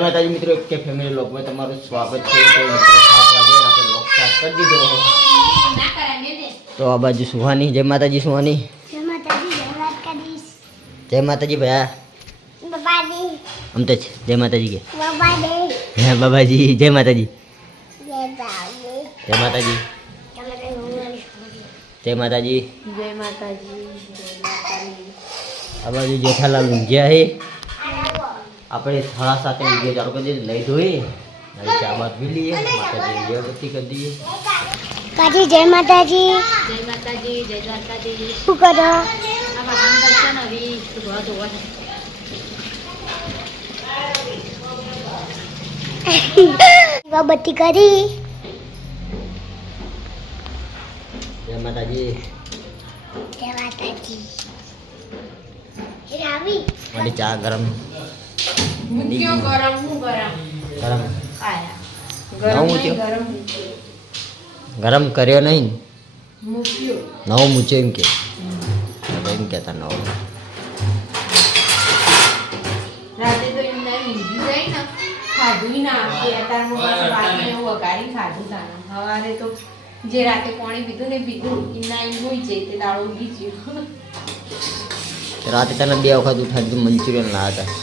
માતાજી મિત્રો કે ફેમિલી લોકમાં તમારું સ્વાગત છે. તો મિત્રો 7 વાગે આપણે લોક સ્ટાર્ટ કરી દીધો. તો આ બાજુ સુહાની. જય માતાજી સુહાની. જય માતાજી. જય દ્વારકાધીશ. જય માતાજી ભયા. બાબાજી. આમ તો જય માતાજી કે બાબાજી. હે બાબાજી. જય માતાજી. જય બાબાજી. જય માતાજી. જય માતાજી. જય માતાજી. આ બાજુ જેઠાલાલ ઊંઘ્યા હે. આપણે 7:30 વિડીયો ચાલુ કરી દઈએ. લઈ ધોઈ ચા બાદ પી લઈએ. માતાજી દેવગતિ કરી દઈએ. કાજી જય માતાજી. જય માતાજી. જય દ્વારકાધીશ. શું કરો? આ ભગવાન દર્શન આવી ધોવા ધોવા બાબતી કરી. જય માતાજી. જય માતાજી. રાવી મારી ચા ગરમ મૂક્યો ગરમ હું ગરમ ગરમ આયા નવું મૂક્યો? ગરમ ગરમ કર્યો નહીં. મૂક્યો નવો મૂચ્યો એમ કે એમ કહેતા નવો. રાતે તો એમ ના ઊંઘી જાય ને ખાધું ના કે અત્યારમાં પાછું વાગીને એવું વગાડી ખાધું તાના સવારે તો જે રાતે પાણી પીધું ને પીધું એના એમ હોય છે તે દાડો ઊંઘી ગયો રાતે તને 2 વખત ઉઠાડી મંચુરિયન લાવ્યા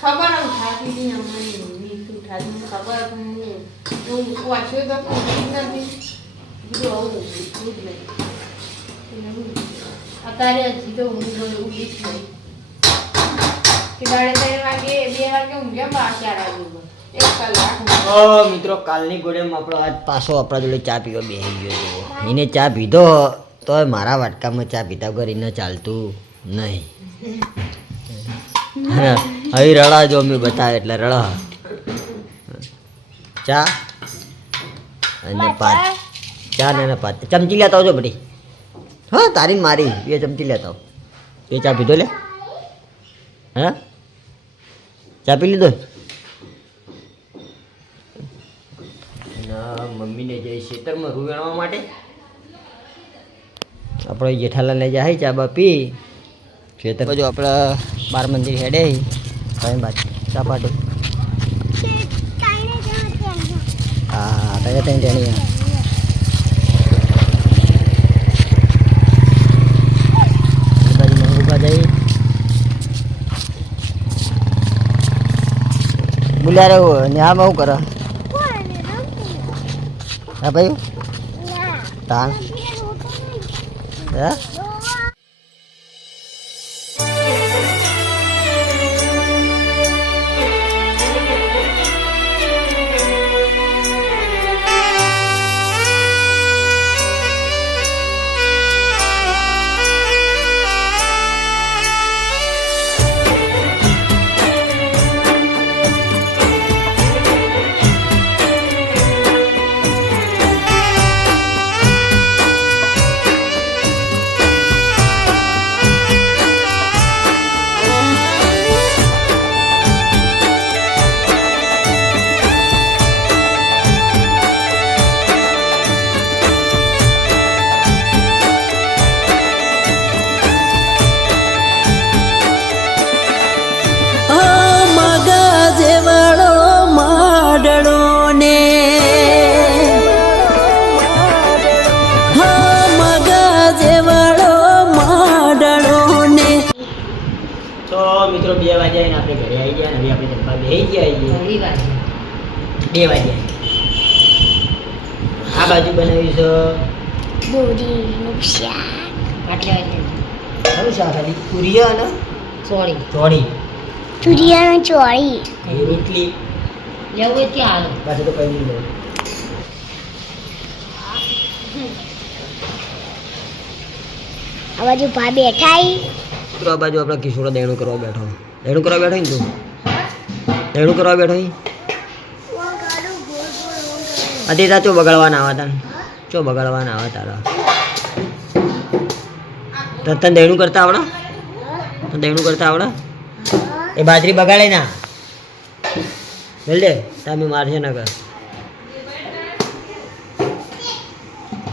ખબર ઉઠાતી નહીં અમારી મમ્મી ઉઠાતી મને ખબર હું વાંચ્યું તો ઊંઘી નથી બીજું આવું ઊંઘી જ નહીં અત્યારે હજી તો ઊંઘી જ નહીં કે 3:30 વાગે 2 વાગે ઊંઘ્યા બાકી 4 વાગે 1 કલાક હતા. મિત્રો કાલની ગોળેમાં આપણો આજ પાછો આપણા જોડે ચા પીવા બેસી ગયો હતો. એને ચા પીધો તો મારા વાટકામાં ચા પીતા વગર એને ચાલતું નહીં. હવે રડા જો અમે બતાવે એટલે રડા ચા અને પાત ચા ને પાત ચમચી લેતા આવજો બધી. હા તારી મારી 2 ચમચી લેતા આવ. એ ચા પીધો લે. હા ચા પી લીધો. મમ્મીને જઈ ખેતરમાં રૂ વેણવા માટે આપણે જેઠાલાલને જાય ચા બા પી ખેતર બાજુ આપણે 12 મંદિર હેડે કઈ બાજુ ચા પાટો. હા કયા ત્યાં જાણી બાજુ મંગુકા જઈ બોલ્યા રહ્યો ને આમાં શું કરે? હા ભાઈ તાણ હે મિત્રો 2 વાગ્યા ને આપણે ઘરે આવી ગયા. હવે આપણે જમવા બેસી ગયા. 2 વાગ્યા આ બાજુ બનાવી છે દૂધીનું શાક. આટલે ખરું શાક ખાલી પૂરીયા અને સોરી ચોળી તુરિયાનો ચોળી. રોટલી લેવું એ ત્યાં હાલો પાછું તો કઈ નહીં. આ બાજુ ભા બેઠા મિત્રો આ બાજુ આપણા કિશોરો દેણું કરવા બેઠો. દેણું કરવા બેઠો ને તું દેણું કરવા બેઠો અતિતા ચો બગાડવાના આવા તાર ચો બગાડવાના આવા તારા તને દેણું કરતા આવડે? તને દેણું કરતા આવડે? એ બાજરી બગાડે ના બોલ દે તમે મારશે ના કર.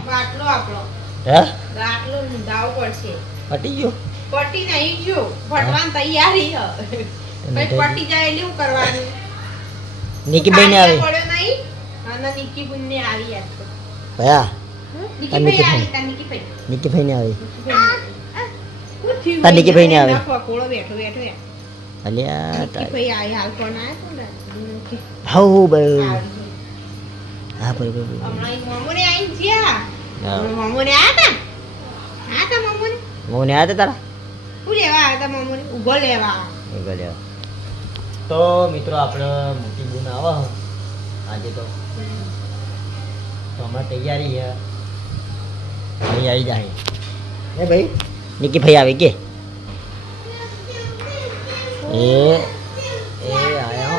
ગાટલો આપણો હે ગાટલો દાવ પડશે પટી ગયો પટી નહીં જો ફટવાની તૈયારી પછી પટી જાય એટલે શું કરવાનું? નિકીભાઈ ને આવે પડ્યો નહીં? અને નિકી બુનને આવી યાદ તો. ભયા નિકીભાઈ આવી, તાર નિકીભાઈ. નિકીભાઈ ને આવે શું થયું? તાર નિકીભાઈ ને આવે. નાખો, કોળો બેઠો બેઠો યાર. અલ્યા તાર નિકીભાઈ આયા, હાલ કોણ આયા તો ને? હાઉ ભાઈ આવી. હા ભાઈ હમણાં ઈ મોમોને આઈને જ્યાં. હા. મોમોને આયા તા? આયા તા મોમોને? મોને આ તારા શું લેવા આયા તા મોમોને? ઊભો લેવા. તો મિત્રો આપણે મોટી બુન આવે હે આજે તો હમણાં તૈયારી છે ભાઈ આવી જાય હે ભાઈ નિકી ભાઈ આવે કે એ આયા હો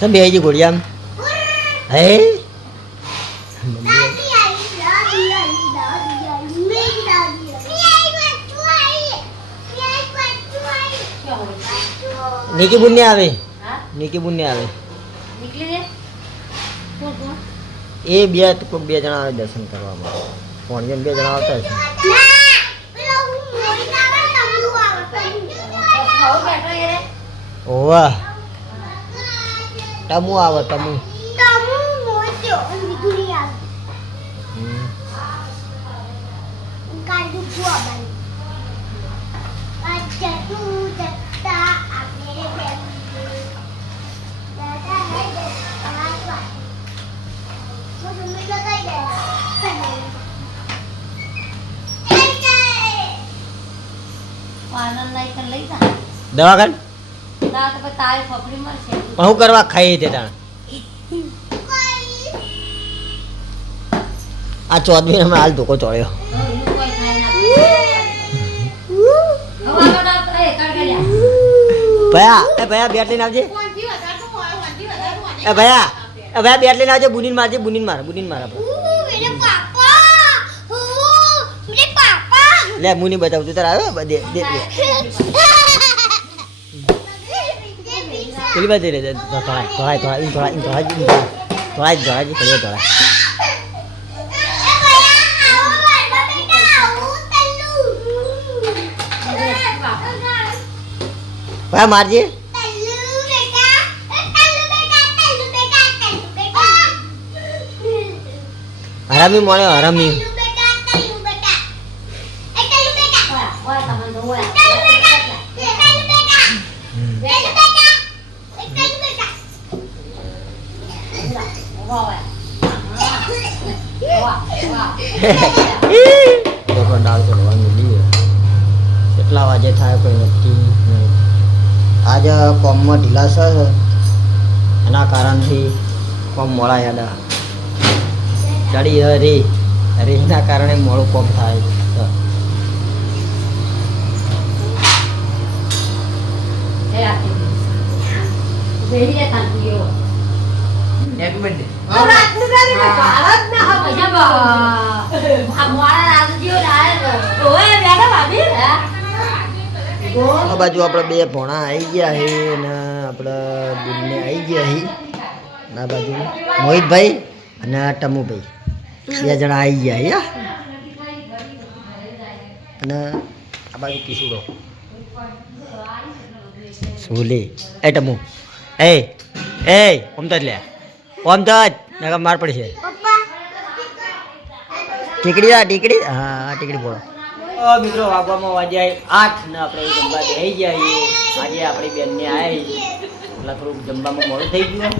તમે બે જી ઘોડિયામ હે નિકી બુન ને આવે નિકી બુન ને આવે નીકળી રે. કોણ કોણ? એ બે જણા આવે દર્શન કરવા માટે કોણ બે જણા આવતા છે ઓવા તમુ આવે તમુ દવાખાન પણ શું કરવા ખાઈ તે તાણ આ ચોદવી અમે હાલ ધોકો ચોળ્યો ભયા બેટ લઈને આવજે ભયા બેટ લઈને આવજે બુનીન મારજે બુનીન માર લે મુની બતાવ તું તાર આવ્યો દે પેલી બાજુ રે થોડા ભયા મારજે હરામી મોને હરામી કેટલા વાગે થાય કોઈ નક્કી નહીં આજે કોમમાં ઢીલા છે એના કારણથી કોમ મોડા યાદ ચડી હરીના કારણે મોડું કોમ થાય આ બાજુ આપણે બે ભોણા આવી ગયા હે ને આપણે બુનને આવી ગયા હી ના બાજુ મોહિતભાઈ અને ટમુભાઈ બે જણા આવી ગયા હે અને આ બાજુ કિશુડો સુલે એ ટમુ એ ઓમ તો લે ઓમ તો નકા માર પડશે ટીકડી હા ટીકડી બોલો મિત્રો વાગવામાં વાગ્યા 8 ને આપણે જમવા બેસી ગયા છીએ આજે આપણી બેનને આવી એટલે થોડુંક જમવામાં મોડું થઈ ગયું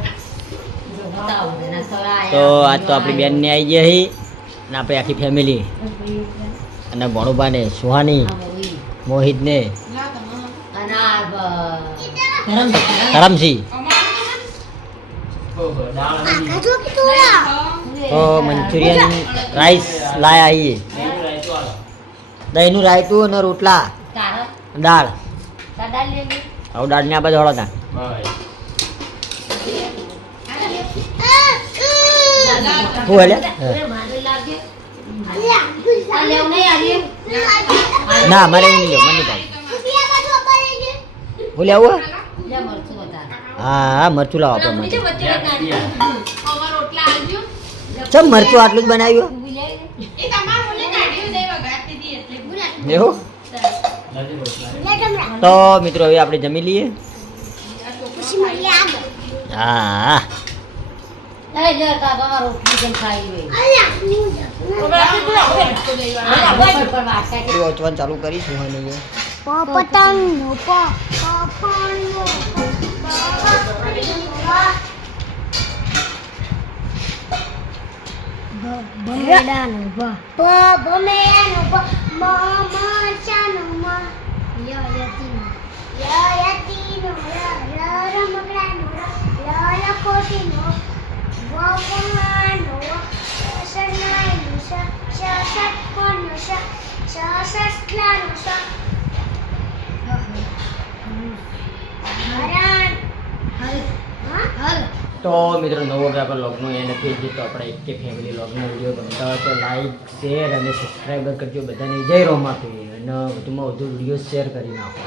તો આજ તો આપણી બેનને આવી ગયા છીએ અને આપણે આખી ફેમિલી અને ભણુભાને સુહાની મોહિતને કરમસિંહ તો મંચુરિયન રાઈસ લાયા આવીએ દહીંનું રાયતું અને રોટલા દાળ હવે દાળને આ બધું હળો ના મારે એવું નહીં મને બોલે આવું હા મરચું લાવો આપણે ચમ મરચું આટલું જ બનાવ્યું એવું તો મિત્રો હવે આપણે જમી લઈએ આ છોકરો પછી મળીએ આગળ. હા અલા, હું થોડી ઓચવાનું ચાલુ કરીશું અને હવે. પતંગનો તો મિત્રો નવો હવે આપણે લોગનો એ નથી જે તો આપણે એક ફેમિલી લોગનો વિડીયો ગમતા હોય તો લાઈક શેર અને સબસ્ક્રાઈબર કરજો બધાને જય રોમાપી અને વધુમાં વધુ વિડીયો શેર કરી નાખો.